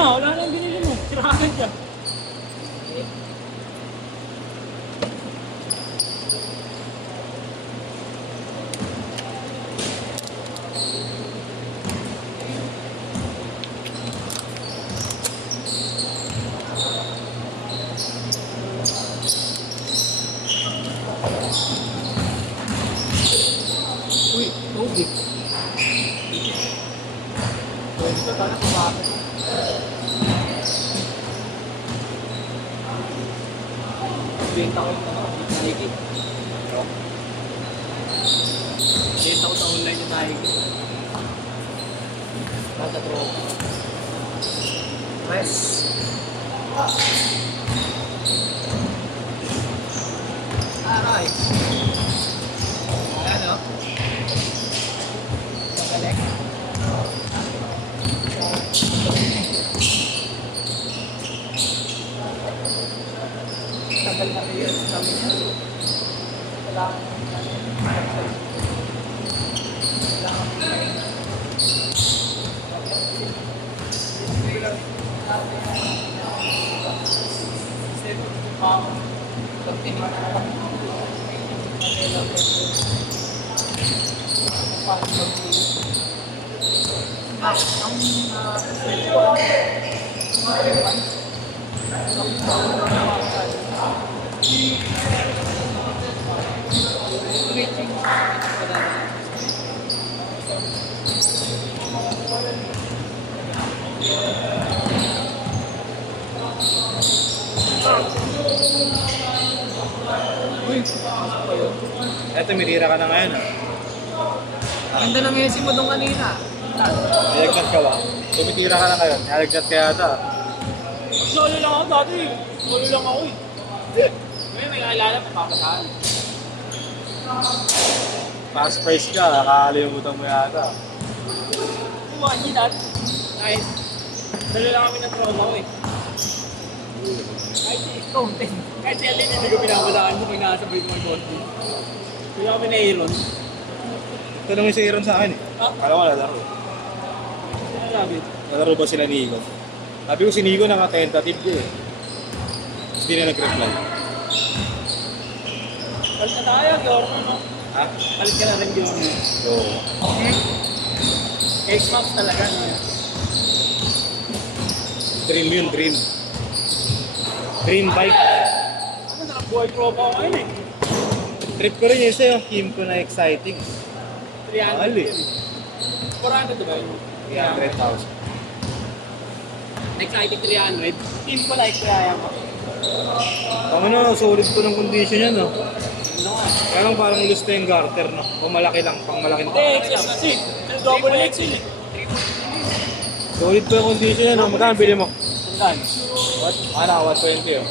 na, wala nang binili mo. Sirahan dyan. Uy, tubig. Pwede ka sana kumakit. Benta ko yung Nike. Benta ko sa online yung Nike. Nasa tropa. Press. Aray. Ano? Magaling. Tagal na kayo sa amin yan. Kailangan Eto, mirira ka na ngayon ah. Ganda ng Messi mo doon kanina. Nilagkat ka ba? Tumitira ka na ngayon. Nilagkat ka yata. Solo lang ako dati. Solo lang ako eh. Ngayon may alala pa papasaan. Fast price ka, nakakalimutan mo yata. Kumain dati. Kahit dala lang kami ng tropa ko eh. Kahit si Content. Kahit si Alin hindi ko pinapalaan mo pag nakasabay ko may Content. Kaya kami na Aaron. Tanongin si Aaron sa akin eh. Ah? Kala ko lalaro. Ano sabi? Lalaro ba sila ni Nico? Sabi ko si Nico naka-tentative ka eh. Tapos di na nag-reply. Palit na tayo, Giorno no? Ha? Palit ka na rin Giorno. Oo. X-Maps talaga no? Dream yun, dream. Dream bike. Ako sarap buhay tropa ko ngayon eh. Trip ko rin yun sa'yo. Kim ko na exciting. 300 Mahal eh. 400 diba yun? 300,000. Exciting 300. Team ko like kaya mo. Tama na, solid ko ng condition yan no. Ano nga? Kaya lang parang gusto yung garter no. O malaki lang, pang malaki na. Hindi, XS kasi. Double XL eh. Solid ko yung condition yan no. Magkano bili mo? Saan? What? Ano, 120 oh.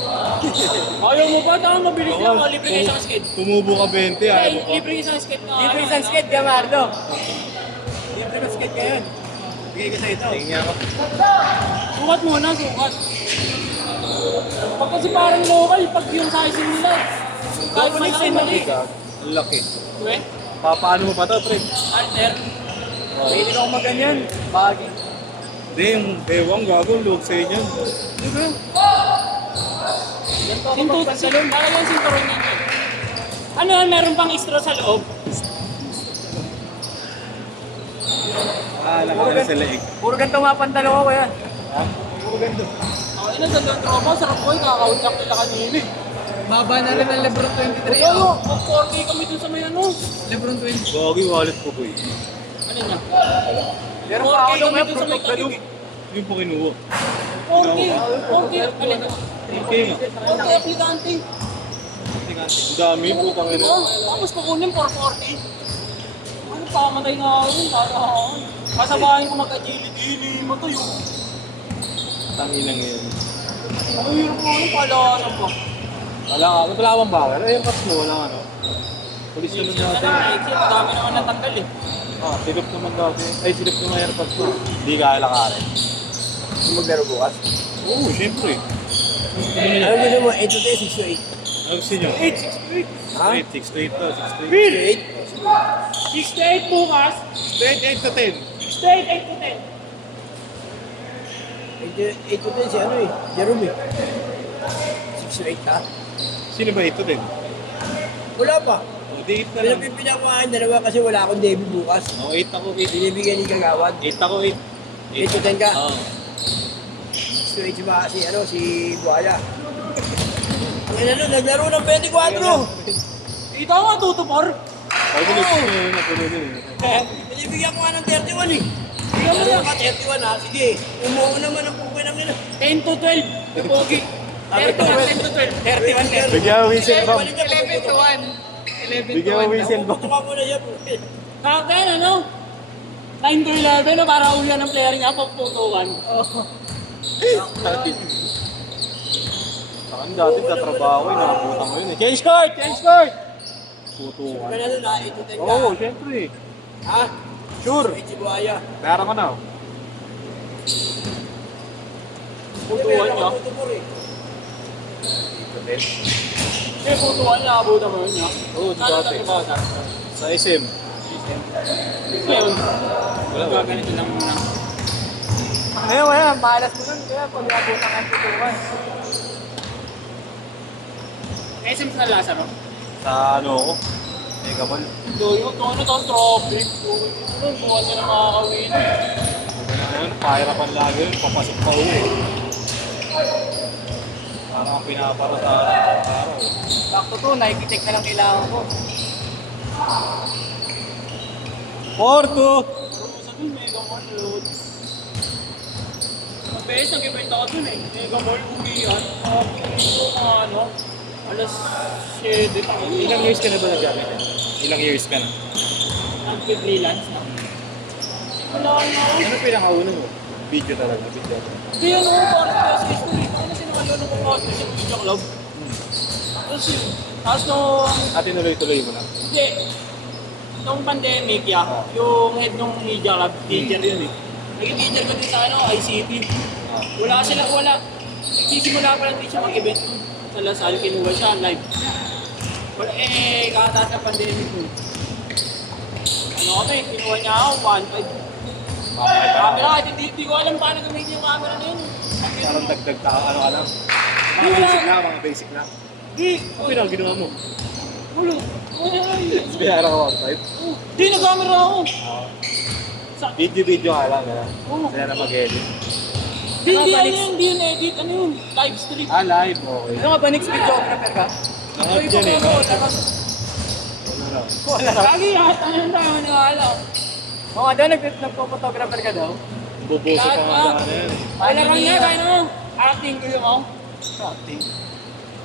Ayaw mo ba? Tama mabilis lang. Oo. Libre ka isang skate. Tumubo ka 20, ayaw mo pa. Libre isang skate na. Libre isang skate, Gamardo. Libre na skate ngayon. Bigay ka sa ito. Tingnan ako. Sukat muna, sukat. Pag kasi parang local, pag yung sizing nila. Kahit malaki, mali. Ang laki. Weh? Papaano mo pa to, pre? Alter. Pwede ka maganyan. Bagay. Hindi, yung bewang gago, loob sa inyo. Sinturon. Kaya yung sinturon niya. Ano yan, meron pang extra sa loob? Alam ko na sa leeg. Puro ganito mga pantalo ko yan. Ha? Puro ganito. Ako ina, dalawang tropa. Sarap ko eh. Kakauntak nila kanina eh. Baba na rin ng Lebron 23. Ano? Mag 4K kami dun sa may ano. Lebron 20. Gagi, wallet ko po eh. Ano niya? Meron 4K pa ako kami ng dun sa may ganun. tabi. Yung po kinuha. 4K. 4K. Alin? 3K nga. 4K aplikante. Ang dami, putang ina. Oo. Tapos kukunin 440. Ano pa, matay na ako rin. Kasabahin ko mag-agility mo to yung. Tanginang yun. Ang hirap mo ano, palawasan pa. Wala nga, may palawang bakal. Ay, yung cups mo, wala ano. Pulis naman Exit na natin. na, exit. Madami naman natanggal eh. Ah, silip naman dati. Ay, silip naman yung airpods ko. Hindi kaya lakarin. Yung maglaro bukas. Oo, syempre. Ano gusto mo? 8 to 10, 6 to 8. Ano gusto nyo? 8, 6 to 8. Ha? 6 to 8 to, 6 to 8. Bill! 6 to 8 bukas. 8 to 10. 6 to 8, 8 to 10. 8 8 to 10 si ano eh, Jerome eh. 6 to 8 ha? Sino ba ito din? Wala pa. O, di 8 na lang. Pinakuhaan dalawa kasi wala akong debut bukas. O, 8 ako, 8. Binibigyan ni Kagawad. 8 ako, 8. 8 to 10 ka? Oo. 6 to 8 si Buaya. Ang ano, naglaro ng 24. Ito nga, tutupor. Ay, napuno din eh. Binibigyan ko nga ng 31 eh. Bigyan mo Ano yan. ka 31 ha? Sige, umuo naman ang pupoy ng ina. 10 to 12. Pogi. 10 to 12. 31 Bigyan mo whistle bomb. 11 to 1. 11 Bigyan mo whistle bomb. Puputok mo na siya. pupoy. Kakten, ano? 9 to 11 na para ulian ng player niya pagputukan. Saan dati katrabaho ko, nakabutan ko yun eh. Change court! Change court! Putukan. Kaya doon ha, 8 to 10 ka. Oo, syempre eh. Ha? Sure. 8 si Buaya. Meron ko na. Putukan niya. Eh, putukan niya, abutan mo yun niya. Oo, di dati. Sa SM. Ngayon, Wala. ganito lang muna. Ngayon, wala. Malas mo nun. Kaya pag nabutan ang putukan. SM na Lazaro. Sa ano ko. Mega Mall. Yung ano to, trophy. Ano, mukha sila makakawin. Ngayon, pahirapan lagi yun. Papasok pa uwi. Parang ang pinapara sa araw. Sakto to, Nike-check na lang kailangan ko. 4-2! Sa dun, Mega Mall load. Mabilis, nag-event ako dun eh. Mega Mall, uwian. Mga ano, alas 7 pa. Ilang years ka na ba nag-gamit? Ilang years ka na? Nag-freelance na. Wala na ako. Ano pinakauna mo? Video talaga, video. Hindi ano, parang sa history. Ano sinakalo ko kasi sa Media Club. Tapos yun. Tapos nung, At tinuloy-tuloy mo na. hindi. Nung pandemic, yung head ng Media Club, teacher yun eh. Naging teacher ko din sa ano, ICT. Wala sila, wala. Nagsisimula pa lang din siya mag-event nun. Sa Lasal, kinuha siya live. Wala eh, kakataas ng pandemic nun. Ano kami, kinuha niya ako, 1.5. Camera, hindi ko alam paano gamitin yung camera na yun. Parang dagdag tao, ano ka lang? Mga Wala. basic na, mga basic na. Di, Okay na, ginawa mo. ulo. Ay, Pinara ka 1.5. di, nag-camera ako. Sa, Video ka lang, gano'n. Oo. Sila na mag-edit. di, ano yun, di yun edit, ano yun, live stream. Ah, live, okay. Ano ka ba, next videographer ka? Lahat dyan eh, no? Ano na? Lagi, ano yun tayo, maniwala. Oo nga daw, nagpo-photographer ka daw. Bubuso pa nga daan na yan. Wala kang nga, kaya naman. Acting ko yun ako. Acting.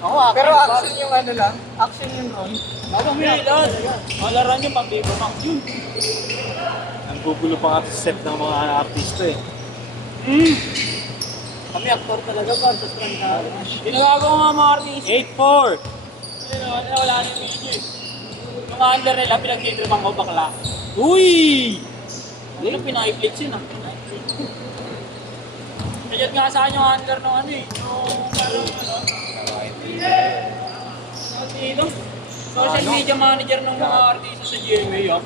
Oo, pero action yung ano lang. Action yung ron. Bagong may ilan. Malaran yung pang-paper bank yun. Ang gugulo pa nga sa set ng mga artista eh. Kami aktor talaga ba? Sa strand na. Ginagawa nga mga artist. 8-4! Ayun, wala na yung video eh. Yung under nila, pinag-titripang ko bakla. Uy! Ano pinaka-flex yun ah. Kaya nga sa akin yung under ng ano eh. Yung parang ano. Dito. Social media manager ng mga artista sa GMA ah.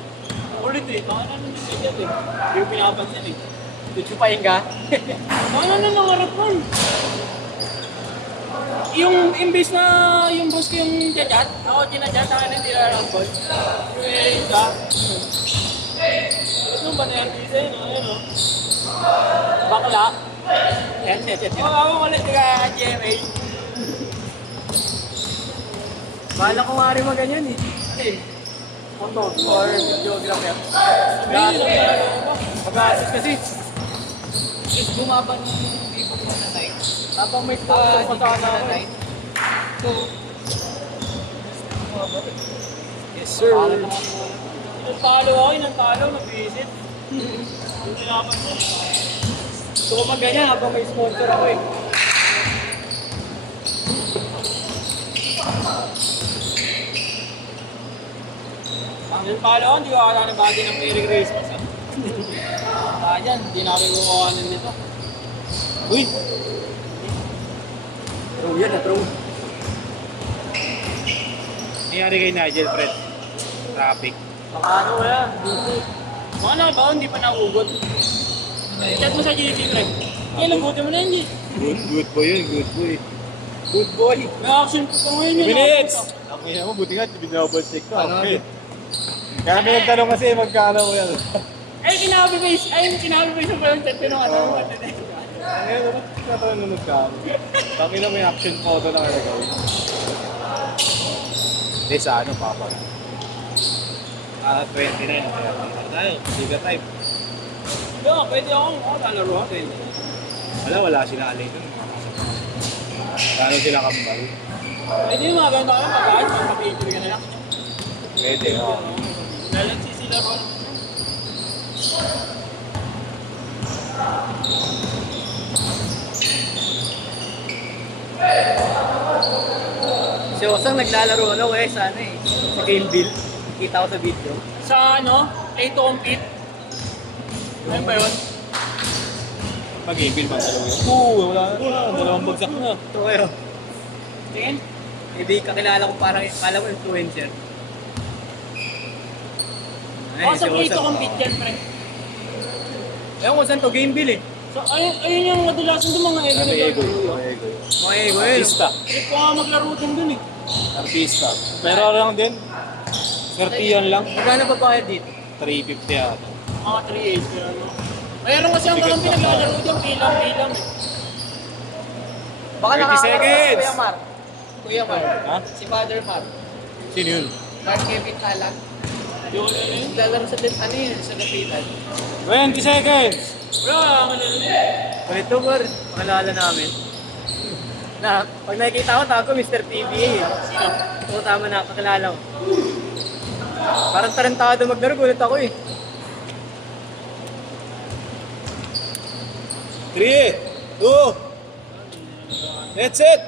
Ulit eh. Baka na nung media eh. Hindi ko pinapansin eh. Tutupayin ka? Baka na nangarap mo. Yung imbes na yung boss ko yung jajat, ako ginajat, akin hindi na rambol. Yung isa. Ano ba na yung artista yun? Ano? Bakla. Yan. Ako ulit ka GMA. Bahala ko nga rin mo ganyan eh. Ano eh? Photo or videographer. Mag-assist kasi. Is gumaban yung vivo mo na night. Habang may photo pa sa na ako eh. night. So, Yes sir. Nung talo ako, nang talo, nag-visit. Yung pinapansin. Gusto ko mag-ganyan habang may sponsor ako eh. Yung talo ako, hindi ko akala na bagay ng Merry Christmas. Kaya hindi namin kukuhanin nito. Uy! Throw yan na throw. Nangyari kay Nigel, Fred. Traffic. Baka ano wala. Mga ba, hindi pa nahugot. Chat mo sa GC, Fred. Kailan buti mo na yun, Good boy yun, good boy. Good boy. May action pa ngayon 2 yun. minutes! Ang ina mo, buti nga, binouble check ko. Ano? Okay. Kaya may nagtanong kasi magkano ko yan. Ay, kinabi-base mo pa yung chat ko nung Oo. atawa. Ngayon, ano? Natawa na magkano. Kami na may action photo na kaya gawin. Hindi, sa ano, papa. 29. Kaya tayo, bigger type. Yo, pwede akong lalaro ako. Wala sila alay dun. Paano sila kambal? Pwede yung mga ganito kami, pag-aas, magpapicture ka na lang. Pwede, oo. Lalansi sila ko. Si Osang naglalaro ano eh, sa ano eh. Sa game build. Kita ko sa video. Sa ano, play to compete. Ano ba yun? Pag-ibig man talaga yun. Oo, wala na. Dalawang bagsak na. Ito kayo. Tingin? Hindi kakilala ko parang, kala ko influencer. Ako sa play to compete yan, pre. Ewan ko saan to, game build eh. So, ayun yung madulasan doon mga ego. Sabi ego. Ego. Mga ego eh. Artista. Hindi ko nga maglaro din dun eh. Artista. Pero lang din. 30 lang. Magkano pa bayad dito? 350 yata. Mga 3-8 yun, ano. Mayroon kasi ang mga pinaglalaro dyan, pilang-pilang eh. Baka 30 nakakarating seconds. si Kuya Mar. Kuya Mar. Ha? Si Father Mar. Sino yun? Mark Kevin Talag. Yung ano yun. Naglalaro sa ano yun, sa Dapitan. 20 seconds! Wala, ano yun. Ito, Mar. Pakalala namin. Na, pag nakikita ko, tawag ko Mr. PBA eh. Sino? Oo, tama na, pakilala ko. Parang tarantado maglaro, gulat ako eh. 3, 2, that's it!